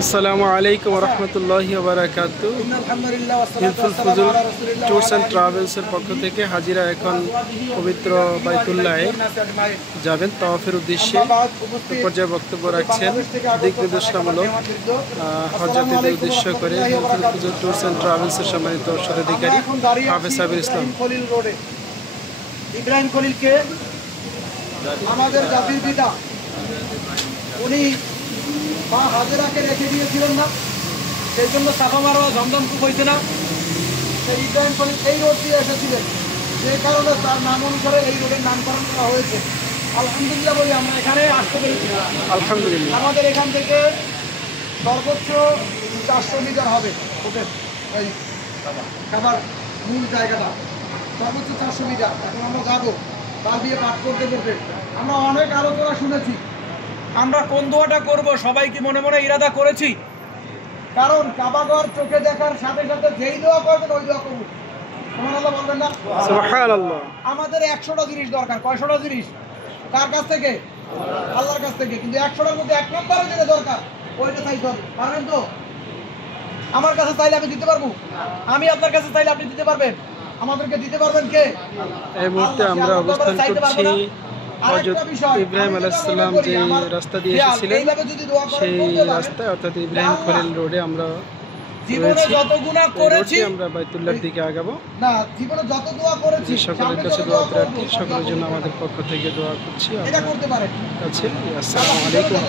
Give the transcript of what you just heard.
আসসালামু আলাইকুম রহমতুল্লাহি ওয়া বারাকাতুহু। হিলফুল ফুজুল ট্যুরস অ্যান্ড ট্রাভেলসের পক্ষ থেকে হাজিরা এখন পবিত্র বাইতুল্লাহে যাবেন তাওয়াফের উদ্দেশ্যে। পর্যায়ে বক্তব্য রাখছেন দিক নির্দেশনামূলক হজযাত্রীদের উদ্দেশ্য করে হিলফুল ফুজুল ট্যুরস অ্যান্ড ট্রাভেলসের সম্মানিত স্বত্বাধিকারী হাফেজ সাবির ইসলাম। ইব্রাহিম খলিলকে আমাদের জাতির পিতা উনি মা হাজেরাকে রেখে দিয়েছিলেন না, সেই জন্য সাফা মারোয়া জমজম কূপ হয়েছে না। সেই ইব্রাহিম খলিল এই রোড দিয়ে এসেছিলেন, যে কারণে তার নাম অনুসারে এই রোডের নামকরণ করা হয়েছে। আলহামদুলিল্লাহ বলি আমরা এখানে আসতে পেরেছি। আলহামদুলিল্লাহ। আমাদের এখান থেকে সর্বোচ্চ 400 মিটার হবে এই খাবার মূল জায়গাটা, সর্বোচ্চ 400 মিটার। এখন আমরা যাবো পা দিয়ে পাঠ করতে করতে। আমরা অনেক আলোচনা শুনেছি, আমরা কোন দোয়াটা করব সবাই কি মনে মনে ইরাদা করেছি? কারণ কাবাঘর চোখে দেখার সাথে সাথে যেই দোয়া করবেন ওই দোয়া কবুল। সুবহানাল্লাহ বলবেন না? সুবহানাল্লাহ। আমাদের 100টা জিনিস দরকার। কয়শোটা জিনিস? কার কাছ থেকে? আল্লাহর কাছ থেকে। কিন্তু 100টার মধ্যে 1 নম্বরে যেটা দরকার ওইটা চাইতে হবে। পারবেন তো? আমার কাছে চাইলে আমি দিতে পারবো, আমি আপনার কাছে চাইলে আপনি দিতে পারবেন। আমাদেরকে দিতে পারবেন কে? এই মুহূর্তে আমরা অবস্থান করছি হযরত ইব্রাহিম আলাইহিস সালাম যে রাস্তা দিয়ে এসেছিলেন সেই রাস্তায়, অর্থাৎ ইব্রাহিম খলিল রোডে আমরা জীবনে যত গুনাহ করেছি আমরা বাইতুল্লাহর দিকে আগাবো। না, জীবনে যত দোয়া করেছি সকলের কাছে দোয়া প্রার্থী, সকলের জন্য আমাদের পক্ষ থেকে দোয়া করছি। এটা করতে পারেন। আসসালামু আলাইকুম।